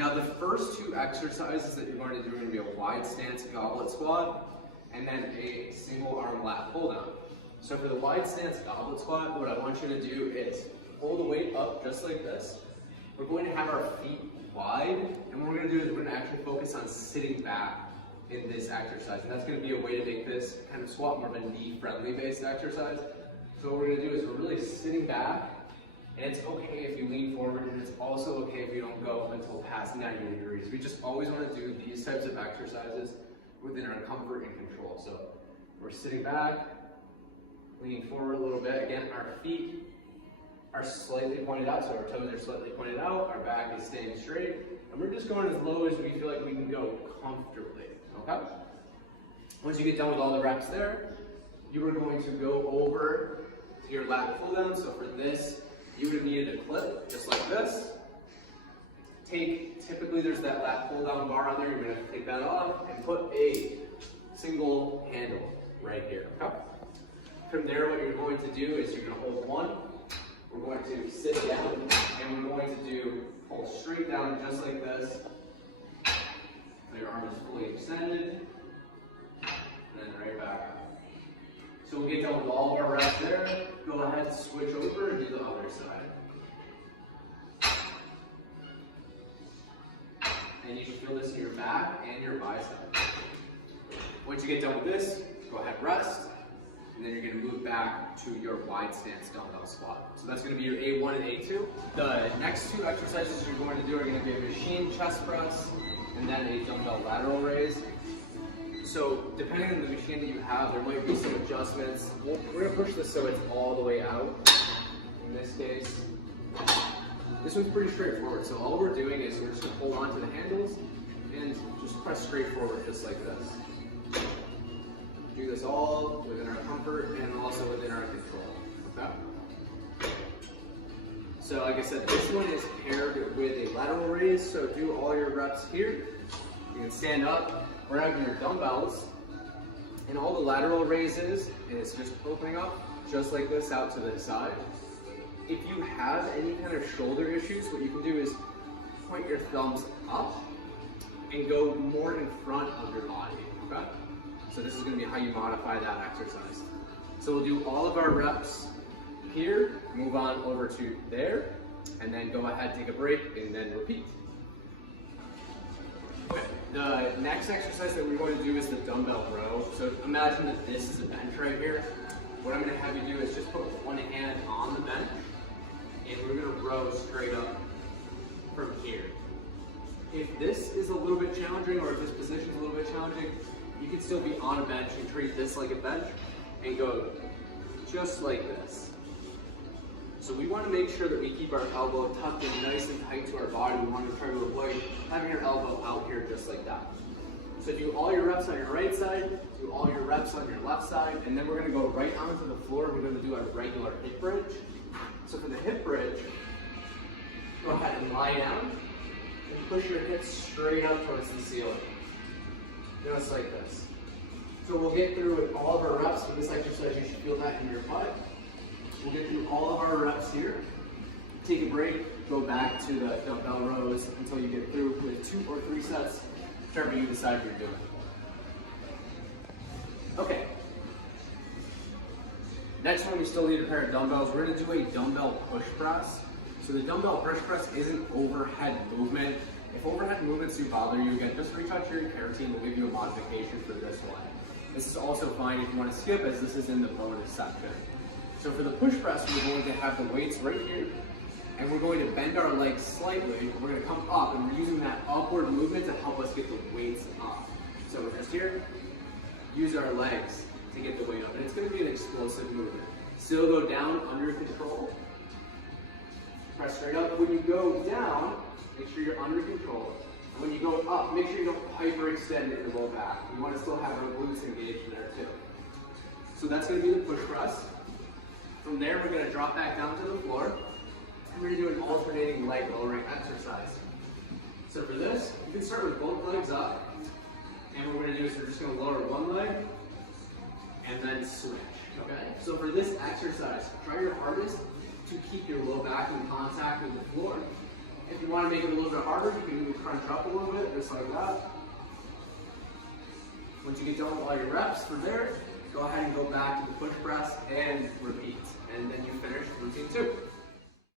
Now the first two exercises that you're going to do are going to be a wide stance goblet squat and then a single arm lat pull down. So for the wide stance goblet squat, what I want you to do is pull the weight up just like this. We're going to have our feet wide, and what we're going to do is we're going to actually focus on sitting back in this exercise. And that's going to be a way to make this kind of squat more of a knee-friendly based exercise. So what we're going to do is we're really sitting back, and it's okay if you lean forward, and it's also okay if you don't go until past 90 degrees. We just always want to do these types of exercises within our comfort and control. So we're sitting back, leaning forward a little bit. Again, our feet are slightly pointed out, so our toes are slightly pointed out, our back is staying straight, and we're just going as low as we feel like we can go comfortably, okay? Once you get done with all the reps there, you are going to go over to your lat pull down. So for this, you would have needed a clip, just like this. Typically there's that lat pull down bar on there, you're gonna take that off and put a single handle right here, okay? From there, what you're going to do is you're gonna hold one, we're going to sit down, and we're going to do pull straight down just like this. So your arm is fully extended, and then right back up. So we'll get done with all of our reps there. Go ahead, switch over, and do the other side. And you can feel this in your back and your bicep. Once you get done with this, go ahead, rest. And then you're going to move back to your wide stance dumbbell squat. So that's going to be your A1 and A2. The next two exercises you're going to do are going to be a machine chest press and then a dumbbell lateral raise. So depending on the machine that you have, there might be some adjustments. We're going to push this so it's all the way out. In this case, this one's pretty straightforward. So all we're doing is we're just going to hold on to the handles and just press straight forward just like this. Do this all within our comfort and also within our control, okay? So like I said, this one is paired with a lateral raise, so do all your reps here. You can stand up, grab your dumbbells, and all the lateral raises is just opening up just like this out to the side. If you have any kind of shoulder issues, what you can do is point your thumbs up and go more in front of your body, okay? So this is going to be how you modify that exercise. So we'll do all of our reps here, move on over to there, and then go ahead, take a break, and then repeat. Okay. The next exercise that we're going to do is the dumbbell row. So imagine that this is a bench right here. What I'm going to have you do is just put one hand on the bench, and we're going to row straight up from here. If this is a little bit challenging, or if this position is a little bit challenging, you can still be on a bench and treat this like a bench and go just like this. So we want to make sure that we keep our elbow tucked in nice and tight to our body. We want to try to avoid having your elbow out here just like that. So do all your reps on your right side, do all your reps on your left side, and then we're going to go right onto the floor. We're going to do a regular hip bridge. So for the hip bridge, go ahead and lie down and push your hips straight up towards the ceiling. Just like this. So we'll get through with all of our reps for this exercise. You should feel that in your butt. We'll get through all of our reps here. Take a break, go back to the dumbbell rows until you get through with 2 or 3 sets, whichever you decide you're doing. Okay. Next one, we still need a pair of dumbbells. We're going to do a dumbbell push press. So the dumbbell push press is an overhead movement. If overhead movements do bother you, again, just reach out to your care team. We'll give you a modification for this one. This is also fine if you want to skip, as this is in the bonus section. So for the push press, we're going to have the weights right here, and we're going to bend our legs slightly. We're going to come up, and we're using that upward movement to help us get the weights up. So we're just here, use our legs to get the weight up, and it's going to be an explosive movement. Still go down under control. Press straight up. When you go down, make sure you're under control. And when you go up, make sure you don't hyperextend in the low back. You want to still have our glutes engaged in there too. So that's going to be the push press. From there, we're going to drop back down to the floor. And we're going to do an alternating leg lowering exercise. So for this, you can start with both legs up. And what we're going to do is we're just going to lower one leg and then switch. Okay? So for this exercise, try your hardest to keep your low back in contact with the floor. If you want to make it a little bit harder, you can crunch up a little bit, just like that. Once you get done with all your reps for there, go ahead and go back to the push press and repeat. And then you finish routine 2.